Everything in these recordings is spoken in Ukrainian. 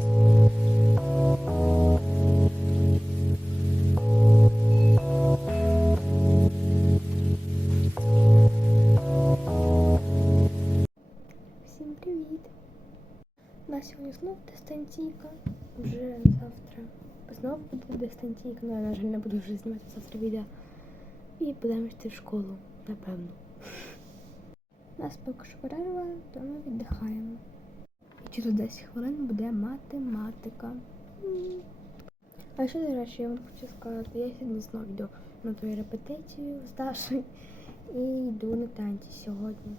Всім привіт! У нас сьогодні знов дистанційка. Вже завтра знову буде дистанційка, але на жаль, не буду вже знімати завтра відео. І будемо йти в школу, напевно. Нас поки що перерва, то ми віддихаємо. Через 10 хвилин буде математика. А ще, до речі, я вам хочу сказати, я сьогодні знову йду на твою репетицію з Дашою і йду на танці сьогодні.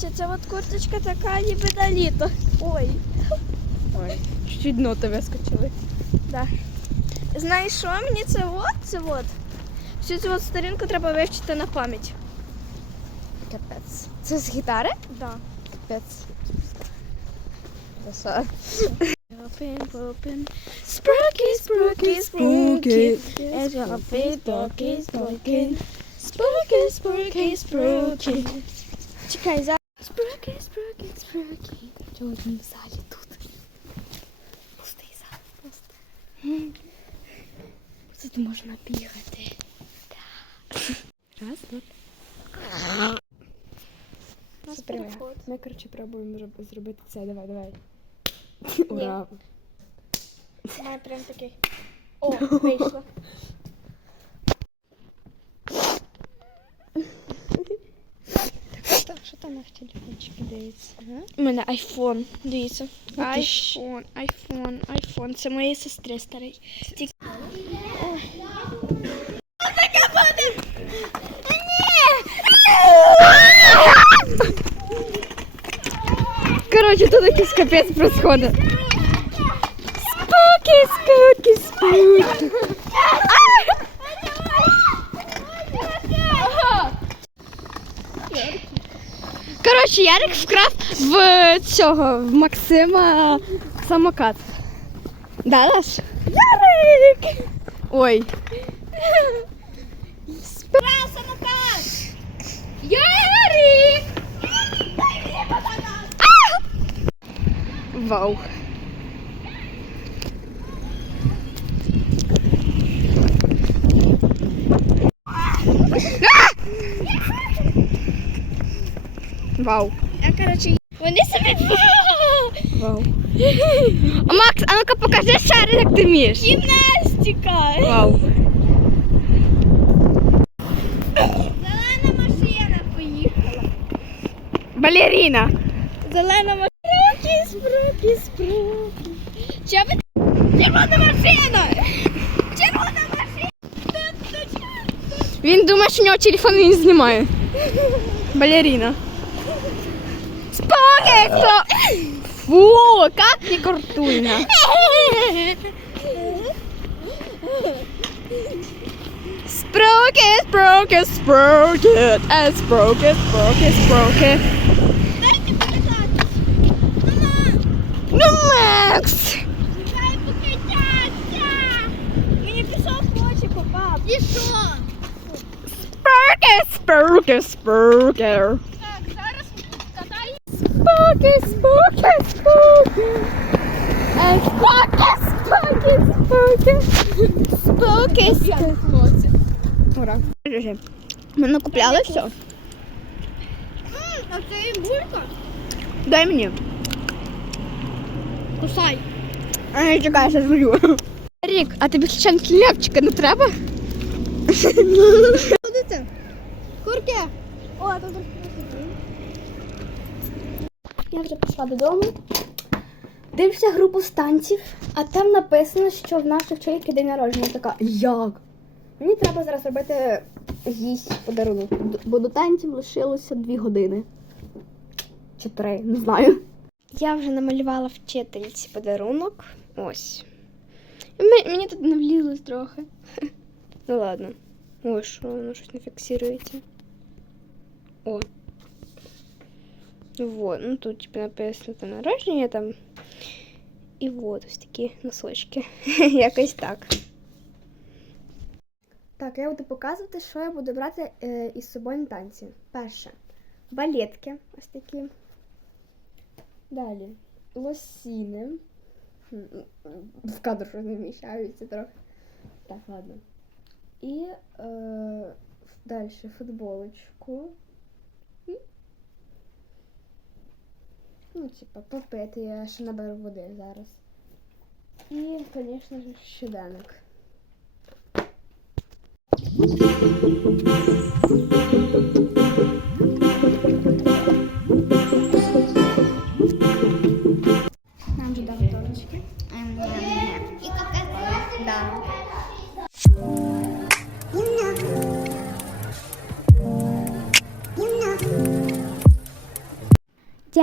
Значить, ця от курточка така ніби на літо. Ой. Ой, чуть дно тебе скочили. Да. Знаєш що мені це от, це от. Всю цю от сторінку треба вивчити на пам'ять. Капець. Це з гітари? Да. Капець. Що? Open. Spooky, spooky, spooky. It's open, spooky, spooky. Spooky, spooky, spooky. Чекай, за... Спруки, спруки, спруки. Сьогодні в залі тут. Пустий зал. Пустий. Тут можна бігати. Раз, два. Нас Прямо. переход. Ми, коротше, пробуємо зробити це. Давай, давай. Ура. Має прям такий. О, вийшло. Що, там наш телефончик дивиться? У мене айфон, дивіться. Айфон, айфон, айфон. Це моєї сестри старий. Тільки... Коротше, тут якийсь капець происходит. Спуки, спуки, спуки. Коротше, Ярик вкрав в цього, в Максима самокат. Да, Даш? Ярик! Ой. Вкрав самокат! Ярик! Вау. Вау. Я, коротше, вони собі Вау. А Макс, а ну-ка покажи ще раз, як ти вмієш. гімнастика. Вау. Зелена машина поїхала. Балерина. Зелена машина. Спруки, спруки, спруки. Чому? Червона машина! Червона машина! Він думає, що у нього телефон він знімає. Балерина. Спагетто! Фу, как не картульно. Спрокет, спрокет, спрокет, а спрокет, спрокет, спрокет. Дайте покататись. Мама, Ну, Макс! дай покататися. Мені пішов в очі попав. І що? Спокер, спокер, спокер. Зараз спокер, спокер. Е, Спокер, спокер, спокер. Спокер, спокер. Ура. Ми накупляли все. А це і булька? Дай мені. Кусай. А я чекаю, я жую. Рік, а тобі ще хлібчика не треба? Курки. О, тут Я вже пішла додому. Дивишся групу станців, а там написано, що в нашої вчительки день народження. Я така, як? Мені треба зараз робити їсть подарунок, бо до танців лишилося дві години. Чи три, не знаю. Я вже намалювала вчительці подарунок. Ось. Мені тут не влізлось трохи. Ну ладно. Ой, що воно щось не фіксується. О. Вот, ну тут типу написано там народження там. І вот ось такі носочки. Якось так. Так, я буду показувати, що я буду брати е, із собою на танці. Перше, балетки ось такі. Далі лосіни. В кадр не вміщаються трохи. Так, ладно. І е, далі футболочку. І, Ну, типа, попити, я ще наберу води зараз. І, звісно щоденник.